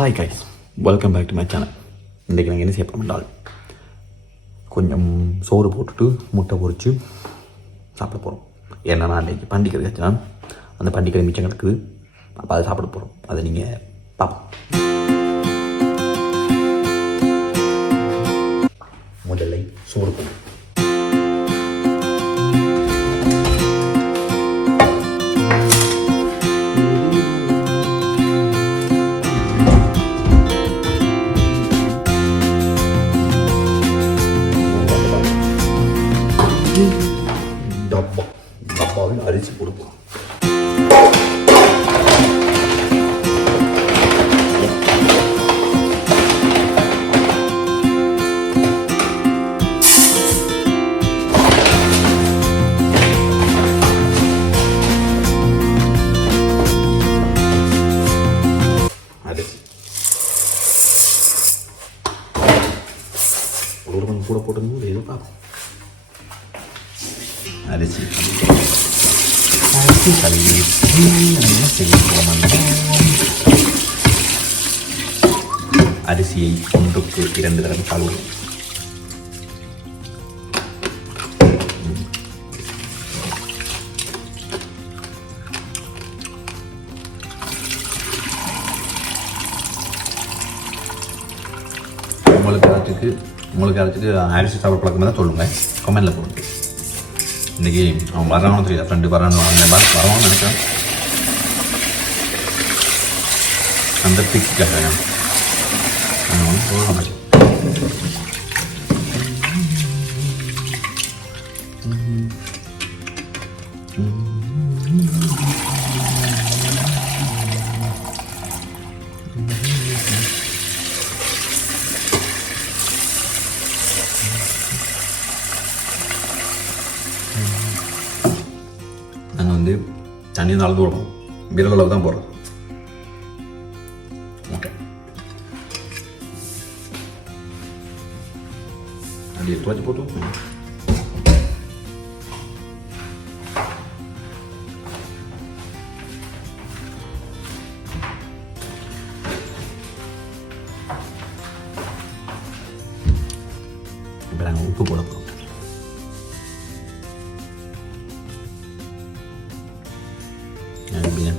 Hi guys, welcome back to my channel. இன்றைக்கி நாங்கள் என்ன செய்ய போகிறோம்னால் கொஞ்சம் சோறு போட்டுட்டு முட்டை பொரித்து சாப்பிட போகிறோம். ஏன்னா இன்றைக்கி பண்டிகை இருந்துச்சுன்னா அந்த பண்டிகை மிச்சம் கிடக்குது. அப்போ அதை சாப்பிட போகிறோம். அதை நீங்கள் பார்ப்போம். முதல்ல சோறு போடும். டப்பாவில் அரிசி கொடுப்போம். அரிசி ஒரு கொஞ்சம் கூட போட்டுங்க. எது பார்ப்போம். அரிசி கழுவி அரிசியை 1க்கு 2 தடவை கழுவும். உங்களுக்கு அரிசி சாப்பிட பழக்கமாக தான் சொல்லுங்கள், கமெண்டில் போடுங்க. இன்றைக்கி அவன் வரணும் தெரியல, ஃப்ரெண்டு வரணும் வரணும்னு நினைக்கிறேன். அந்த பிக்காக நாங்கள் வந்து தண்ணி நாள் போடுவோம். விரல் அளவு தான் போடுறோம். ஓகே, அப்படியே துவைச்சி போட்டு இப்போ நாங்கள் உப்பு போட போகிறோம். Bien.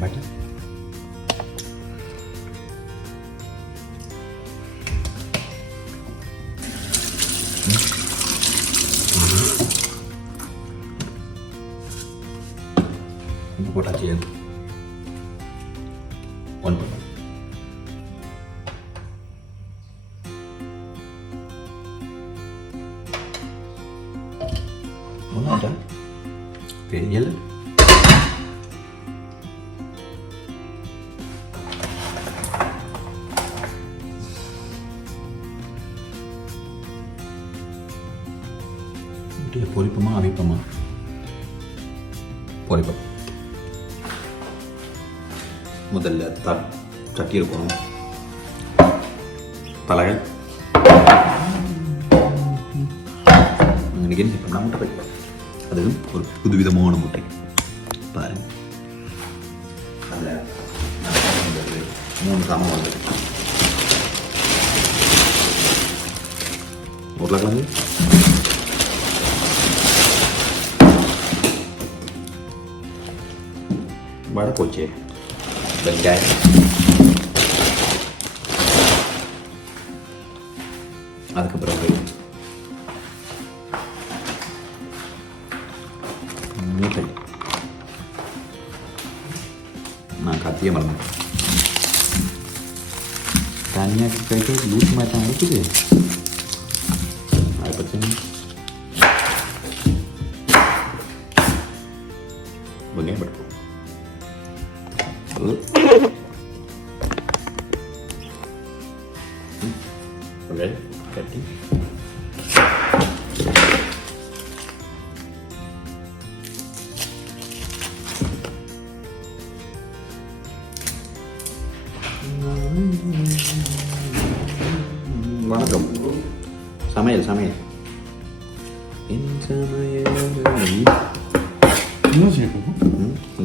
Vaya. Un poco aquí. One. Una ada. Penyel. Dia பொரிப்பமா அவிப்பமா? பொரிப்பம். முதல்ல தட்டி இருக்கணும். பலகை இன்னைக்கு என்ன பண்ணா முட்டை வைப்போம். அதுவும் ஒரு புதுவிதமான முட்டை பாருங்க. அதில் 3 சாமான் வந்தது. உருளைக்கிழங்கு, வடை, வெங்காயம், அதுக்கப்புறம் மூட்டை. நான் கத்திய மறந்தேன். தனியாக கைக்கு லூஸ் மாதிரி தான் இருக்குது. அதை பற்றி வெங்காயம் பட்டுப்போம். கட்டி வணக்கம். சமையல்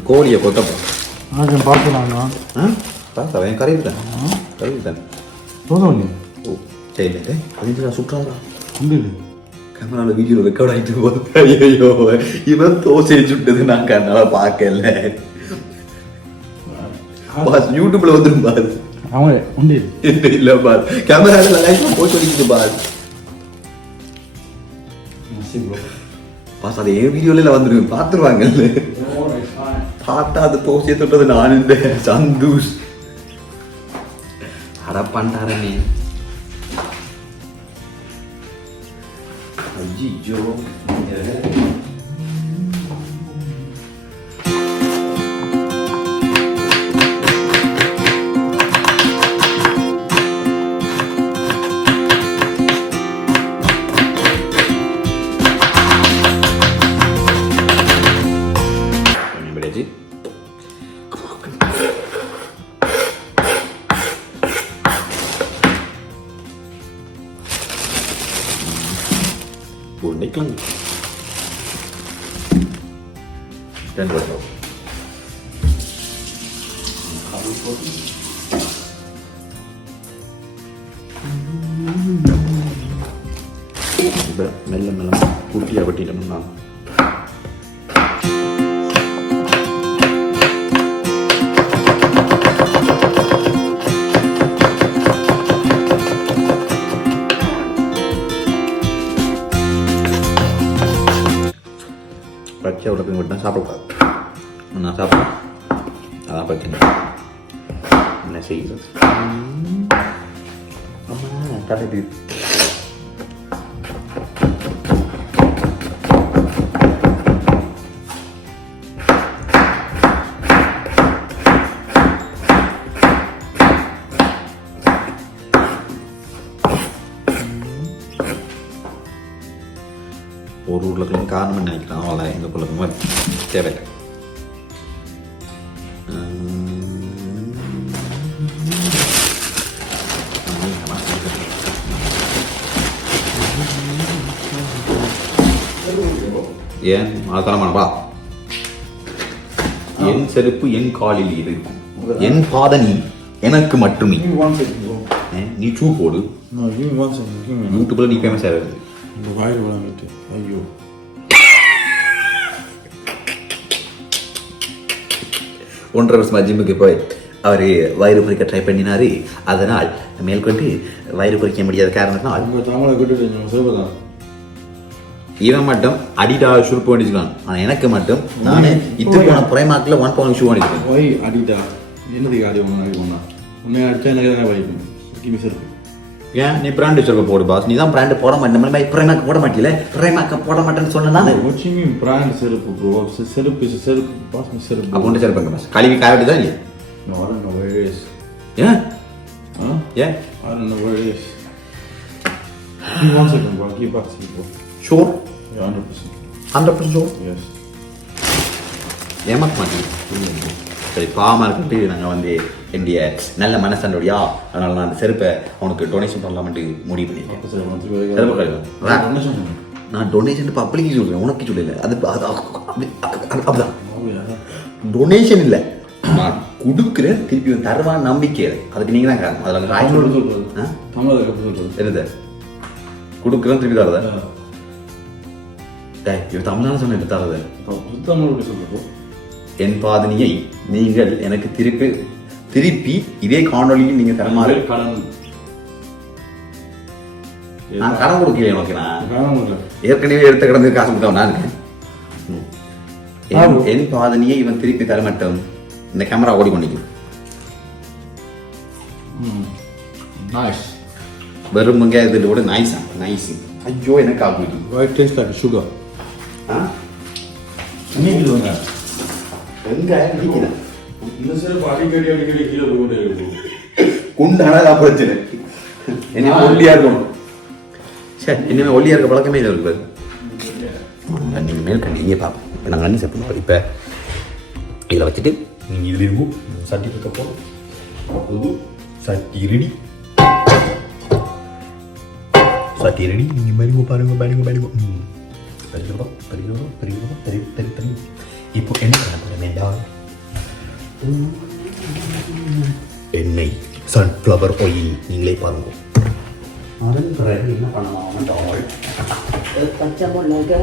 கோழியை கொத்தப்போ பார்க்கலாம்ண்ணா. பார்த்தா என் கரையில் தான் தோணு ஓ சரி அது சுற்றாதா உண்டு கேமராவில் வீடியோவில் ரெக்கார்ட் ஆகிட்டு போது ஐயோ இவன் தோசை சுட்டது நான் கண்ணால பார்க்கல பாஸ் யூடியூப்ல வந்துடும் பாரு அவங்க உண்டு இல்லை பார் கேமராவில் லைஃப் போய் சொல்லிக்கிட்டு பார் பாஸ் அது என் வீடியோல வந்துடும் பார்த்துருவாங்க பார்த்தா அது தோசையை தொட்டது நான் இந்த சந்தூஷ் அட பண்டாரனே ஐயோ உருண்டைக்கலாம் ரெண்டு வருஷம் இப்போ மெல்ல மெல்ல குட்டியாக வெட்டிட்டோம்னா பச்சை உடப்பையும் விட்டு சாப்பிடக்கூடாது நான் சாப்பிட்றேன் அதான் பிரச்சனை என்ன செய்கிறது ஆமா கரெக்டு ஒரு உருளைக்கிழங்கு காரணம் என்ன நினைக்கலாம் அவ்வளோ எங்கள் பிள்ளைங்க தேவையில்லை ஏன் தரமானவா என் செருப்பு என் காலில் இருக்கும் என் பாதனி எனக்கு மட்டுமே நீ சூ போடு யூடியூப்ல நீ ஃபேமஸ் ஆகிறது இந்த வாயில் விளாண்டுட்டு ஐயோ ஒன்றரை வருஷமா ஜிம்முக்கு போய் அவர் வயிறு குறைக்க ட்ரை பண்ணினாரு அதனால் மேற்கொண்டு வயிறு குறைக்க முடியாத காரணத்தினால் தமிழை விட்டுட்டு சிவதான் இவன் மட்டும் அடிடா ஷூ பண்ணிச்சுக்கலாம் ஆனால் எனக்கு மட்டும் நான் இது போன பிரைமாக்கில் 1 பவுண்ட் ஷூ பண்ணிருக்கேன் ஒய் அடிடா என்னதுக்கு அடி ஒன்றா உன்னை அடிச்சா எனக்கு தானே வைக்கும் கிமி செருப்பு ஏன் நீ பிராண்ட் வச்சிருக்க போடு பாஸ் நீ தான் பிராண்ட் போட மாட்டேன் பிரைமாக்க போட மாட்டீல பிரைமாக்க போட மாட்டேன்னு சொன்னா வாட்சிங் பிராண்ட் செருப்பு ப்ரோ செருப்பு செருப்பு பாஸ் செருப்பு அப்போ செருப்புங்க பாஸ் கழுவி காயட்டு தான் இல்லையா No, I don't know where it is. Yeah? Huh? Yeah? I don't know where it is. Give me 1 second, bro. Give back to you, bro. Sure? Yeah, 100%. 100% sure? Yes. ஏமாற்ற மாட்டேன் சரி பாவமாக இருக்கிட்டு நாங்கள் வந்து என்னுடைய நல்ல மனசண்டோடையா அதனால் நான் அந்த செருப்பை அவனுக்கு டொனேஷன் பண்ணலாம்ட்டு முடிவு பண்ணியிருக்கேன் நான் டொனேஷன் பப்ளிக்கு சொல்கிறேன் உனக்கு சொல்லல அது அப்படிதான் டொனேஷன் இல்லை நான் கொடுக்குறேன் திருப்பி தருவான் நம்பிக்கை அதுக்கு நீங்கள் தான் காரணம் அதில் எழுத கொடுக்குறேன் திருப்பி தரத இவன் தமிழ்நாடு சொன்ன எப்படி தரது என் பாதனியை நீங்கள் எனக்கு திருப்பி இதே காணொலியில் நீங்கள் தரமாறு நான் கடன் கொடுக்கலையே உனக்கு நான் ஏற்கனவே எடுத்த கடந்து காசு கொடுத்தவன் நான் இருக்கேன் என் பாதனியை இவன் திருப்பி தரமாட்டோம் இந்த கேமரா ஓடிக்கொண்டிருக்கும் வெறும் வெங்காயத்தில் கூட நைஸா நைஸ் ஐயோ எனக்கு ஆகுது ஒயிட் டேஸ்ட் லைக் சுகர் வெங்காயம் நீக்கிதா இந்த செருப்பு அடிக்கடி கீழே போய் குண்டானதான் பிரச்சனை என்ன ஒல்லியா இருக்கணும் சரி இனிமேல் ஒல்லியா இருக்க பழக்கமே இல்லை இருக்கு நீங்கள் மேல் கண்டி இங்கே பார்ப்போம் இப்போ நாங்கள் அண்ணி சாப்பிடுவோம் இப்போ இதில் வச்சுட்டு நீங்கள் இதில் இருக்கும் சட்டி இருக்க போகிறோம் சட்டி ரெடி சட்டி ரெடி நீங்கள் பாருங்க இப்போ என்ன பண்ண போகிறேன் வேண்டாம் எண்ணெய் சன்ஃப்ளவர் ஆயில் நீங்களே பாருங்க. அதன் பிறகு என்ன பண்ணலாம் என்றால் பச்சை மிளகா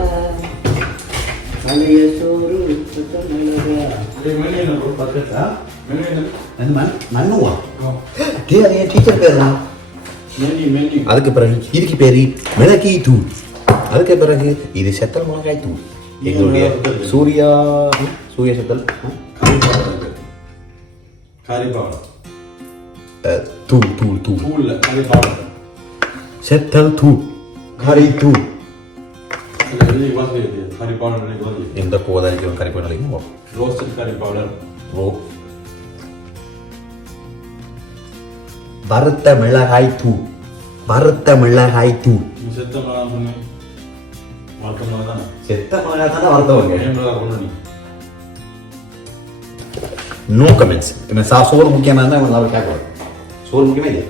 பழைய சோறு பச்சை மிளகா நன்னுவா அது என் டீச்சர் பேர் தான். அதுக்கு பிறகு இதுக்கு பேரு மிளகி தூள். அதுக்கு பிறகு இது செத்தல் மிளகாய் தூள். எங்களுடைய சூர்யா செத்தல் தூள் தூள் தூள் செத்தல் தூள் கறி தூள் எந்த போதாச்சும் கறி பவுடர் ஓ வறுத்த மிளகாய் தூள் செத்த மிளகாய் தானே வறுத்தவங்க. No comments. சோறு முக்கியமாக இருந்தால் அவங்க அவர் கேட்கக்கூடாது. சோறு முக்கியமே இல்லை.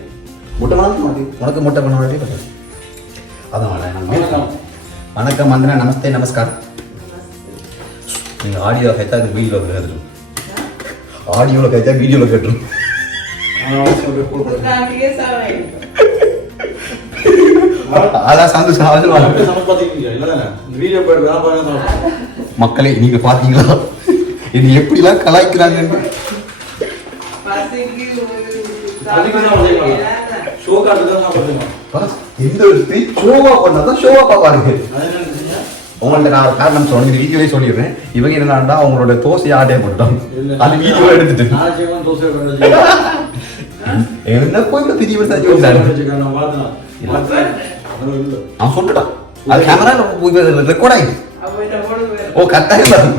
முட்டை மாதிரி உனக்கு முட்டை பண்ண வேண்டிய அதனால வணக்கம் வந்தனா நமஸ்தே நமஸ்கார். நீங்கள் ஆடியோ கைத்தா வீடியோவில் கேட்டுரும். ஆடியோவில் கைத்தா வீடியோவில் கேட்டுரும். அதான் சந்தோஷம். மக்களே நீங்க பாத்தீங்களா இது எப்படிலாம் கலாய்க்கிறாங்க. எந்த ஒரு ஸ்திரீ ஷோவா பண்ணாதான் ஷோவா பாப்பாருங்க. உங்கள்ட்ட நான் ஒரு காரணம் சொன்ன வீடியோவே சொல்லிடுறேன். இவங்க என்னன்னா அவங்களோட தோசையை ஆட்டே போட்டோம். அது வீடியோ எடுத்துட்டு என்ன போய் திடீர்னு அவன் சொல்லிட்டான். அது கேமரா ரெக்கார்ட் ஆயிடுச்சு. ஓ கட்டாயம்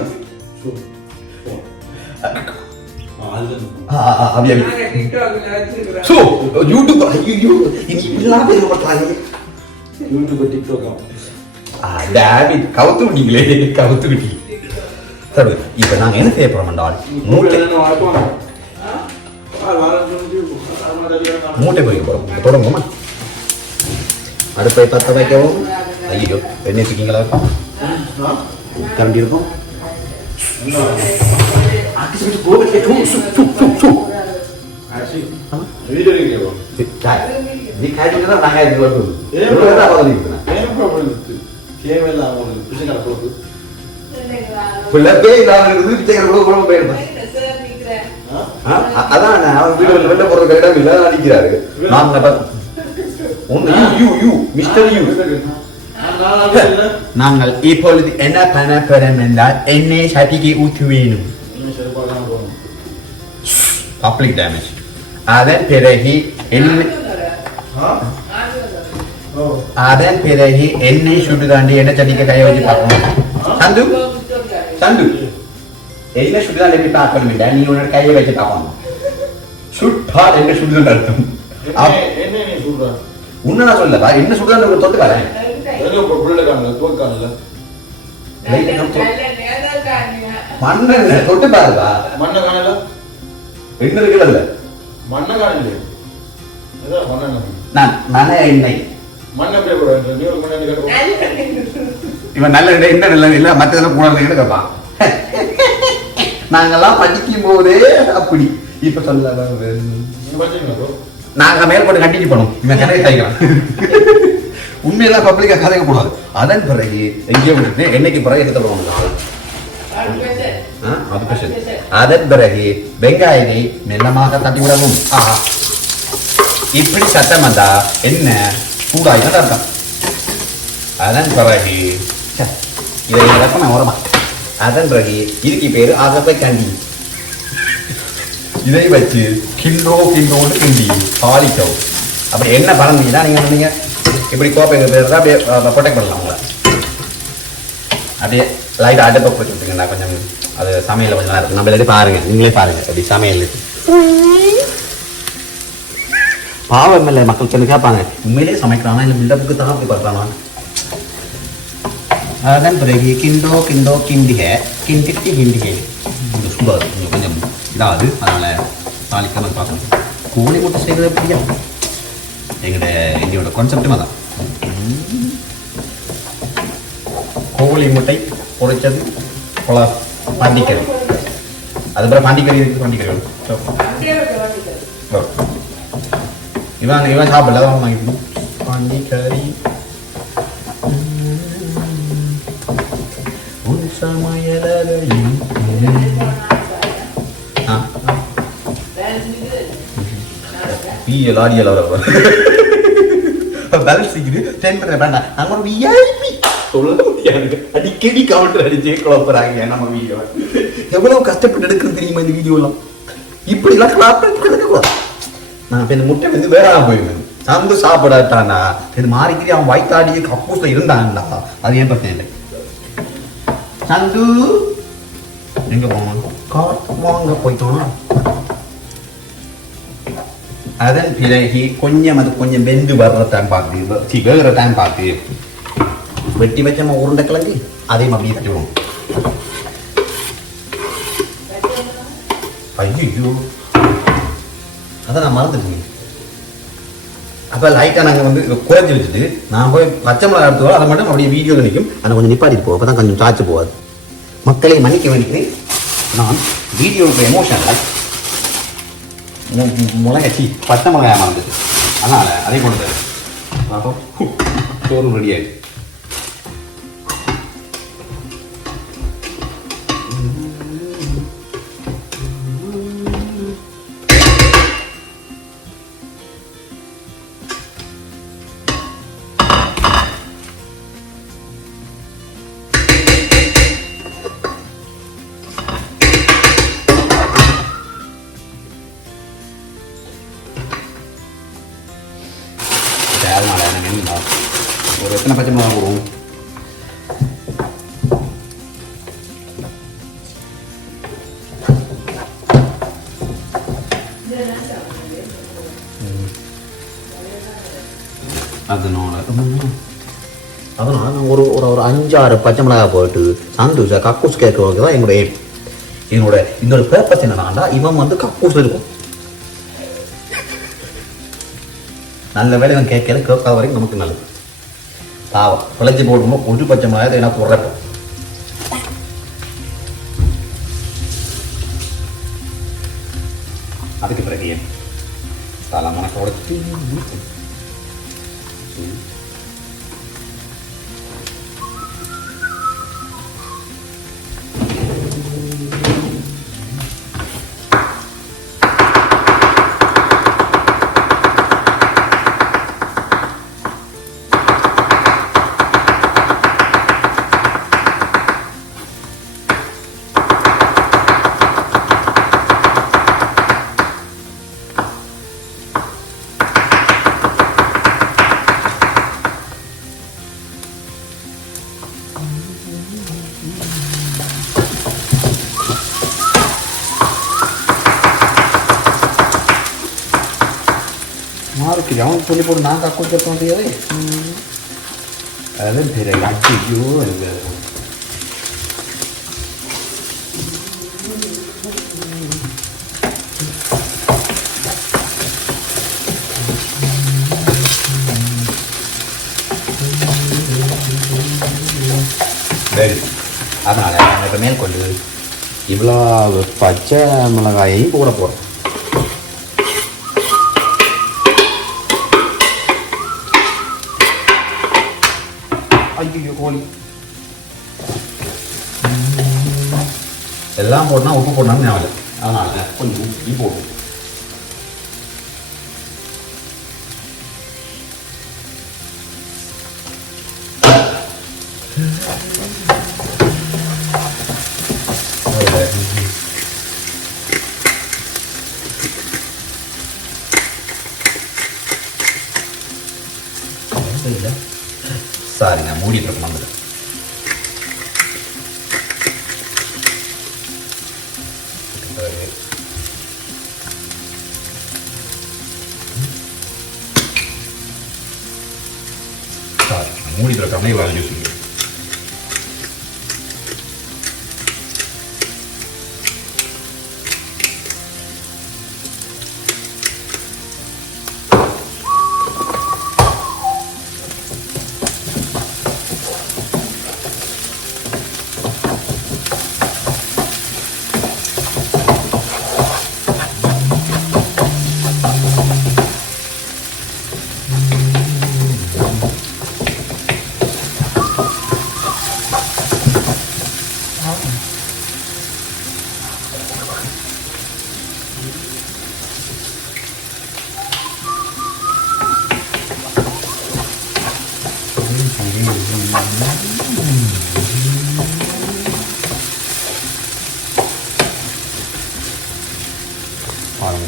கவுத்து விட்டீங்களே கவுத்து விட்டீங்க. சரி இப்ப நாங்க என்ன செய்ய போறோம் என்றால் மூட்டை பொறிக்க போறோம். தொடங்குமா அடுப்பை பற்ற வைக்கவும். ஐயோ எண்ணெய் வச்சுக்கீங்களா கரண்டி இருக்கும். அதான் அவர் வீடு வெளில போறது இடம் இல்ல அடிக்கிறாரு. நாங்கள் இப்பொழுது என்ன பண்ண போறோம் என்றால் எண்ணெய் சட்டிக்கு ஊற்றி வேணும். Public damage. அதன் பிறகு எண்ணெய் சுடுதாண்டி எண்ணெய் சட்டிக்கு கையை வச்சு பார்க்கணும். சந்து சந்து எண்ணெய் சுடுதாண்டி எப்படி பார்க்கணும் இல்லை, நீ உன்னோட கையை வச்சு பார்க்கணும். சுட்டா எண்ணெய் சுடுதல் அர்த்தம். உன்ன நான் சொல்லவா என்ன சுடுதாண்டி தொட்டு வரேன். மண்ண தொட்டு பாருவா. மண்ண காணல என்ன இருக்குல்ல மண்ண காணல. நான் நன எண்ணெய் இவன் நல்ல என்ன நல்ல இல்ல மற்றதெல்லாம் போனது கேட்பான். நாங்கெல்லாம் படிக்கும் போதே அப்படி. இப்ப சொல்ல நாங்க மேல்பட்டு கண்டினியூ பண்ணுவோம். இவன் கதையை தைக்கிறான். உண்மையெல்லாம் பப்ளிக்கா கதைக்க கூடாது. அதன் பிறகு எங்கேயோ விட்டு என்னைக்கு பிறகு எடுத்து போவாங்க. அதன் பிறகு வெங்காயத்தை மெல்லமாக தட்டி விடவும். இப்படி சத்தம் வந்தா என்ன சூடாய் அர்த்தம். அதன் பிறகு இதை நான் வரமா. அதன் பிறகு இதுக்கு பேரு அகப்பை கண்டி. இதை வச்சு கிண்டோன்னு கிண்டி தாளிக்கவும். அப்படி என்ன பறந்தீங்கன்னா நீங்க சொன்னீங்க இப்படி கோப்பை பேர் அப்படியே ப்ரொடெக்ட் பண்ணலாம். உங்களை அப்படியே லைட்டாக அடுப்பை போட்டு விட்டுருங்கண்ணா. கொஞ்சம் அது சமையலில் கொஞ்சம் நல்லா இருக்கும். நம்மளே பாருங்க, நீங்களே பாருங்க அப்படி சமையல். பாவம் இல்லை மக்கள் சொல்லி கேட்பாங்க உண்மையிலே சமைக்கிறானா இல்லை மில்லப்புக்கு தான் அப்படி பார்க்கலாமா. அதன் பிறகு கிண்டிக சூடாது கொஞ்சம் இதாகுது. அதனால் தாளிக்காமல் பார்க்கணும். கோழி முட்டை செய்கிறது எப்படியா எங்களோட கான்செப்டும் அதான். கோழி முட்டை பொரிச்சது பண்டிக்கிறது. அதுக்கப்புறம் பாண்டிக்கறி இருக்குது, பாண்டிக்கறி இவன் சாப்பிடல, அதான் வாங்கிட்டு பாண்டிக்கறி உன் சமையலறையில் லாடியல் அடிக்கடி கவுண்டர் அடிச்சே குழப்பறாங்க நம்ம வீடியோ. எவ்வளவு கஷ்டப்பட்டு எடுக்கிறது தெரியுமா இந்த வீடியோலாம். இப்படி எல்லாம் நான் இப்ப இந்த முட்டை வந்து வேற போயிருந்தேன். சந்து சாப்பிடாட்டானா இது மாறிக்கிட்டு அவன் வயிற்றாடி கப்பூஸ்ல இருந்தான்டா. அது ஏன் பிரச்சனை இல்லை. சந்து எங்க போவான் வாங்க போயிட்டோம். அதன் பிறகு கொஞ்சம் வெந்து வர்ற டைம் பார்த்து வேகிற டைம் பார்த்து வெட்டி வச்ச உருண்டை கிழங்கு அதையும் அப்படியே தட்டுவோம். ஐயோ அதான் நான் மறந்துட்டேன். அப்போ லைட்டாக நாங்கள் வந்து குறைஞ்சி வச்சுட்டு நான் போய் பச்சை மிளகா எடுத்துவோம். அதை மட்டும் அப்படியே வீடியோவில் நிற்கும். அதை கொஞ்சம் நிப்பாட்டிட்டு போவோம். அப்போ தான் கொஞ்சம் சாய்ச்சி போகாது. மக்களை மன்னிக்க வேண்டிக்கிறேன். நான் வீடியோவுக்கு எமோஷனில் மிளகாச்சி பச்சை மிளகாய் மறந்துச்சு. அதனால் அதை கொண்டு அப்போ சோறு ரெடி ஆகிடுச்சு. ஒரு எத்தனை பச்சை மிளகா போடுவோம்? அதனால நான் ஒரு ஒரு 5-6 பச்சை மிளகா போட்டு சந்தோஷ கக்கூஸ் கேட்கறதுக்கு தான் என்னோட பேப்பர்ஸ் என்னடாண்டா இவன் வந்து கக்கூஸ் இருக்கும். நல்ல வேலை இவன் கேட்காத வரைக்கும் நமக்கு நல்லது. பாவம் பிழைச்சி போடும்போது ஒரு பச்சை மிளகாய் என்ன போடுறப்ப அதுக்கு பிறகு தலை மனக்கோட மாறுக்கு அவனுக்கு சொல்லி போட்டு நான் கக்கூஸ் கேட்க முடியாது. அது பெரிய ஐயோ அதனால நம்ம இப்போ மேற்கொண்டு இவ்வளோ பச்சை மிளகாயையும் போட போகிறோம். ஐயோ கோழி எல்லாம் போட்டா உப்பு போடணும்னு ஞாபகம். அதனால கொஞ்சம் உப்பு போடும். சாரி நான் மூடிட்டு இருக்கேன். வந்து சாரி மூடிட்டு இருக்காம இவ்வளோ ஜூஸ்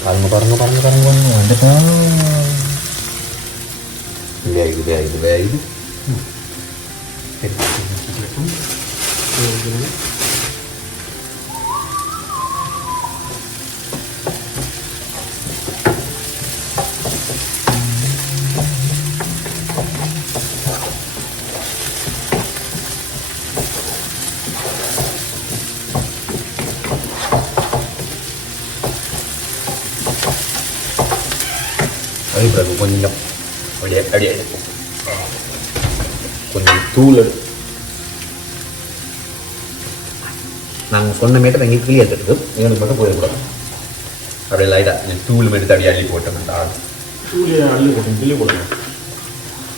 பாருங்க வந்துட்டா இது பிறகு கொஞ்சம் அப்படியே கொஞ்சம் தூள் நாங்கள் சொன்ன மேட்டர் எங்களுக்கு கிளியர் எடுத்து எங்களுக்கு மட்டும் போயிடக்கூடாது அப்படியே லைட்டாக தூள் எடுத்து அப்படியே அள்ளி போட்டோம்டா அள்ளி போட்டேன் கிள்ளி போடுங்க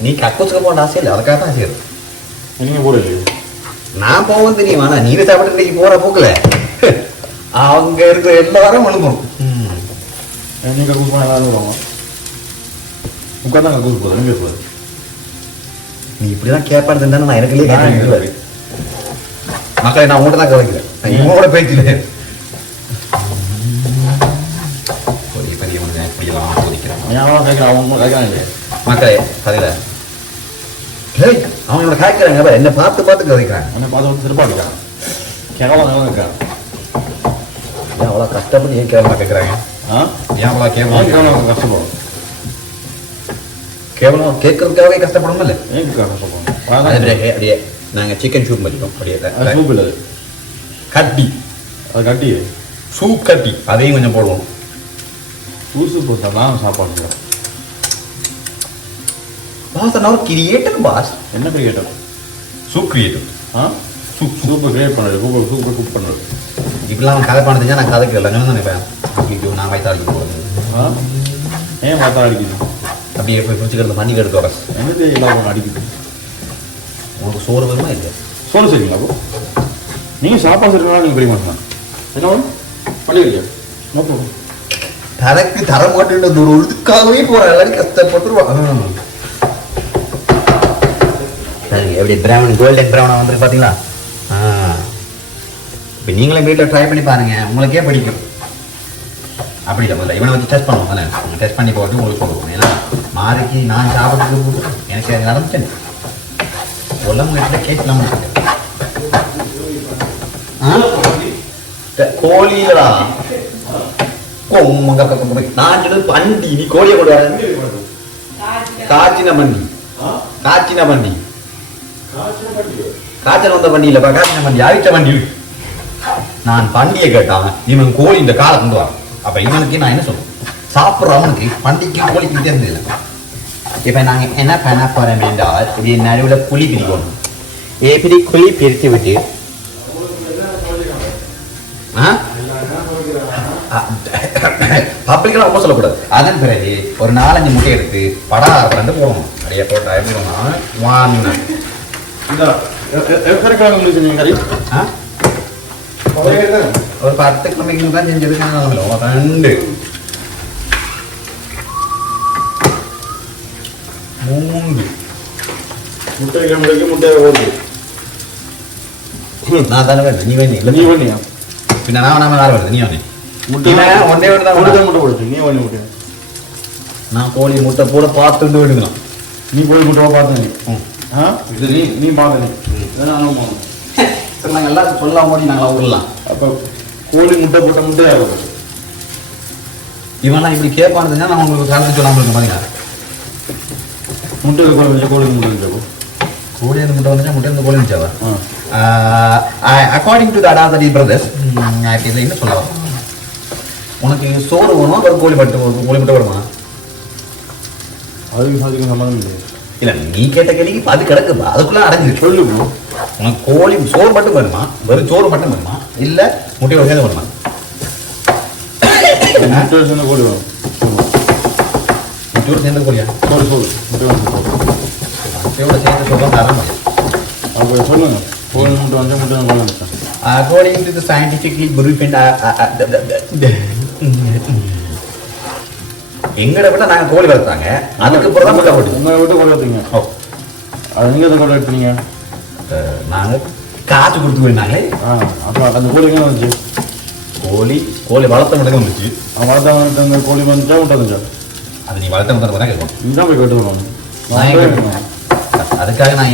நீ கக்கூசுக்க போன ஆசை இல்லை அதுக்காக தான் ஆசை நீங்கள் போடலையே நான் போவோம் தெரியுமா நான் நீரை சாப்பிட்டு இன்னைக்கு போகிற போக்கல அவங்க இருக்கிற எல்லாரும் ஒழுங்கும் நீங்கள் கக்கூஸ் போனால் எல்லாரும் வருவாங்க உட்காந்து கக்கூஸ் போதும் எங்கே போகுது நீ இப்படிதான் கேட்பாடு இருந்தாலும் நான் எனக்குள்ளே கேட்க மக்களை நான் உங்கள்கிட்ட தான் கவனிக்கிறேன் நான் இவங்களோட பேச்சில் பெரிய மனிதன் எப்படியெல்லாம் சோதிக்கிறேன் அவங்க கேட்குறாங்க மக்களே கதையில அவங்களோட காய்க்கிறாங்க என்ன பார்த்து பார்த்து கதைக்கிறாங்க என்ன பார்த்து சிறப்பாக இருக்காங்க கேட்கலாம் இருக்காங்க ஏன் அவ்வளோ கஷ்டப்பட்டு ஏன் கேவலமாக கேட்குறாங்க ஏன் அவ்வளோ கேவலம் கஷ்டப்படும் கேவலம் கேட்கறதுக்காகவே கஷ்டப்படணும் இல்லை ஏன் கஷ்டப்படும் அப்படியே நாங்கள் சிக்கன் சூப் பண்ணிட்டோம் அப்படியே சூப் இல்லை கட்டி அது கட்டி சூப் கட்டி அதையும் கொஞ்சம் போடுவோம் சூசு போட்டால் சாப்பாடு பாஸ் நான் கிரியேட்டர் பாஸ் என்ன creator soup creator super create பண்ணுறது சூப்பர் குக் பண்ணுறது இப்படிலாம் கதை பண்ணதுங்க நான் கதைக்கு இல்லைங்கன்னு நினைப்பேன் நான் வயிற்றாளிக்கு போகிறது ஏன் பார்த்தா அடிக்குது அப்படியே போய் பிடிச்சிக்கிறது மண்ணி எடுத்து வர என்ன தெரியல அடிக்குது உங்களுக்கு சோறு வருமா இல்லை சோறு சரிங்களா அப்போ நீங்கள் சாப்பாடு சரிங்களா நீங்கள் பெரிய மாட்டேன் என்ன வரும் பள்ளிக்கலையா ஓகே தனக்கு தர மாட்டேன்றது ஒரு இதுக்காகவே போகிற எல்லாரும் கஷ்டப்பட்டுருவாங்க எப்படி பிரவுன் கோல்டன் ப்ரௌனாக வந்துருக்கு பார்த்தீங்களா இப்போ நீங்களும் வீட்டில் ட்ரை பண்ணி பாருங்கள் உங்களுக்கே பிடிக்கும் அப்படி இல்லை முதல்ல இவனை வச்சு டெஸ்ட் பண்ணுவோம் தானே டெஸ்ட் பண்ணி போட்டு உங்களுக்கு சொல்லுவோம் ஏன்னா மாறிக்கு நான் சாப்பிட்டு எனக்கு நடந்துச்சேன் உலகத்துல கேட்கலாம் கோழிலடா நான் பண்டி நீ கோழியை கொண்டு வர காய்ச்சின பண்டி காய்ச்சின பண்டி காய்ச்சல் வந்த வண்டி இல்லப்பா காய்ச்சின வண்டி அவிச்ச வண்டி நான் பண்டியை கேட்டான் இவன் கோழி இந்த காலை கொண்டு வரான் அப்ப இவனுக்கு நான் என்ன சொல்லுவேன் சாப்பிட்றவனுக்கு பண்டிக்கு கோழிக்கு வித்தியாசம் இல்லை இப்போ நாங்கள் என்ன பண்ண போகிறோம் என்றால் இப்படி நடுவில் புளி பிரிக்கணும் இப்படி புளி பிரித்து விட்டு அப்படிக்கெல்லாம் ரொம்ப சொல்லக்கூடாது அதன் பிறகு ஒரு 4-5 முட்டை எடுத்து படாரண்டு போகணும் அப்படியே போட்டா எப்படி போகணும் ஒரு 10 கிழமைக்கு தான் செஞ்சதுக்கான 2 3 முட்டை கிழமைக்கு முட்டை ஓடுது நான் தானே வேணும் நீ வேணும் இல்லை நீ பண்ணியா பின்ன நான் வேறு வருது நீ வந்து முட்டை ஒன்றே வேணும் தான் முட்டை போடுச்சு நீ பண்ணி முட்டை நான் கோழி முட்டை போட பார்த்துட்டு விடுங்களாம் நீ கோழி முட்டை பார்த்தேன் இது நீ பார்த்தேன் நானும் பார்த்தேன் சரி நாங்கள் எல்லாரும் சொல்லலாம் ஓடி நாங்கள் விடலாம் அப்போ கோழி முட்டை போட்ட முட்டை இவன்லாம் இப்படி கேட்பானதுன்னா நான் உங்களுக்கு கலந்து சொல்லாமல் இருக்க பாருங்க முட்டை வச்சா கோழி முட்டை வச்சா கோழி அந்த முட்டை வந்துச்சா முட்டை இந்த கோழி வச்சாவா அக்கார்டிங் டு த அடாதடி பிரதர்ஸ் இதில் என்ன சொல்லலாம் உனக்கு சோறு வேணும் ஒரு கோழி முட்டை வருமா அதுக்கு சாதிக்கும் சம்மந்தம் இல்லை இல்லை நீ கேட்ட கேள்விக்கு அது கிடக்குப்பா அதுக்குள்ளே அடங்கு சொல்லு உனக்கு கோழி சோறு மட்டும் வருமா வெறும் சோறு மட்டும் வருமா இல்லை முட்டை சேர்ந்து வருமா முட்டை சேர்ந்த கோழி வரும் முட்டையோடு சேர்ந்த கோழியா சோறு சோறு முட்டை முட்டையோட சேர்ந்து சொல்கிறோம் தர முடியும் அப்போ சொல்லுங்க கோழி முட்டை வந்து முட்டை கோழி வந்துட்டேன் According to the scientifically blueprint, எங்களை விட நாங்கள் கோழி வளர்த்தாங்க அதுக்கு அப்புறம் தான் முட்டை போட்டு உங்களை விட்டு கோழி வளர்த்தீங்க ஓ அது எங்கே தான் கோழி எடுத்தீங்க நாங்கள் காசு கொடுத்து போயிருந்தாங்களே அப்போ அந்த கோழி எங்கே வந்துச்சு கோழி வளர்த்த மட்டும் வந்துச்சு. வளர்த்த கோழி வந்துச்சா முட்டை வந்துச்சா? அது நீ வளர்த்த மட்டும் தான் கேட்கும். இதுதான் போய் கேட்டுக்கணும். அதுக்காக நான்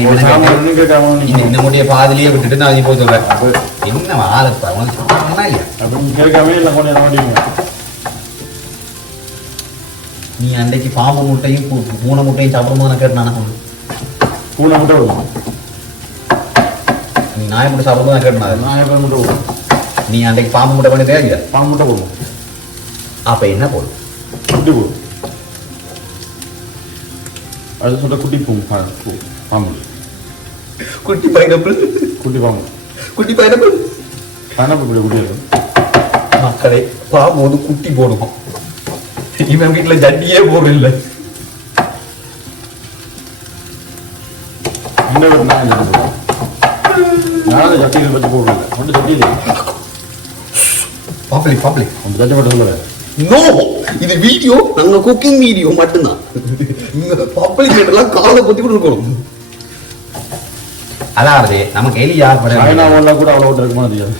இந்த முட்டையை பாதிலேயே விட்டுட்டு நான் நீ போய் சொல்றேன். என்ன ஆளுப்பா உனக்கு சொன்னா இல்லையா? அப்படின்னு கேட்காம இல்லை கொஞ்சம் மாட்டீங்க. நீ அன்றைக்கு பாம்பு முட்டையும் பூனை முட்டையும் சாப்பிடும்போது நான் கேட்டேன். பூனை முட்டை விடுவோம். நீ நாய் முட்டை சாப்பிடும்போது நான் கேட்டேன். நாய் முட்டை விடுவோம். நீ அன்றைக்கு பாம்பு முட்டை பண்ணி தேவையில்லை. பாம்பு முட்டை போடுவோம். அப்போ என்ன போடும்? குட்டி போடும். அது சொல்ற குட்டி பாம்பு. குட்டி பைனாப்பிள். குட்டி பாம்பு. குட்டி பைனாப்பிள். பைனாப்பிள் இப்படி குட்டி இருக்கும். மக்களே பாம்பு வந்து குட்டி போடுவோம். இவன் வீட்டுல ஜட்டியே போடல. நான் ஜட்டியில் வச்சு போடல. ஒன்று ஜட்டியில் பப்ளிக் அந்த ஜட்டி மட்டும் சொல்ல. நோ, இது வீடியோ, நாங்க குக்கிங் வீடியோ மட்டும்தான். பப்ளிக் எல்லாம் காலை பத்தி கூட இருக்கணும். அதாவது நமக்கு எலி யார் சைனாவெல்லாம் கூட அவ்வளோ இருக்குமா தெரியாது.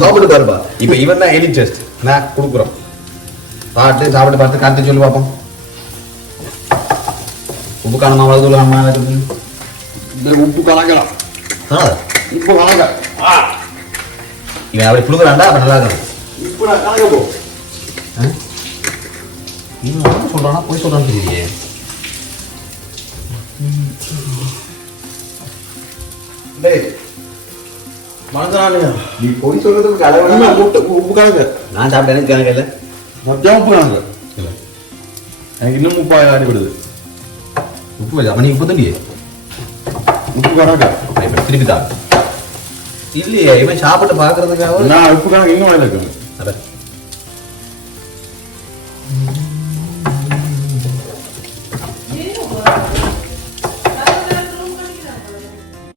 சாப்பிட்டு பாருப்பா. இப்ப இவன் தான் எலி டெஸ்ட் நான் கொடுக்குறோம். சாப்பிட்டு பார்த்து கருத்து சொல்லி பார்ப்போம். உப்பு காணமா வளர்ந்து உப்பு கலக்கலாம். உப்பு கலக்க இவன் அப்படி புழுகிறாண்டா அப்ப நல்லா இருக்கணும். உப்பு நான் கலக்க போ. இவன் சொல்றானா போய் சொல்றான்னு தெரியலையே. நீ போய் சொல்றதுக்கு உப்பு கலக்க. நான் சாப்பிட்டேன் எனக்கு கணக்கு இல்லை. மத்தியம் உப்பு கலக்க இல்லை. எனக்கு இன்னும் உப்பாக ஆடிவிடுது. உப்பு வச்சா நீ உப்பு தண்டியே உப்பு கணக்க திருப்பி தான் இல்லையே. இவன் சாப்பிட்டு பாக்குறதுக்காக நான் உப்பு கணக்கு இன்னும் வாயில இருக்கு.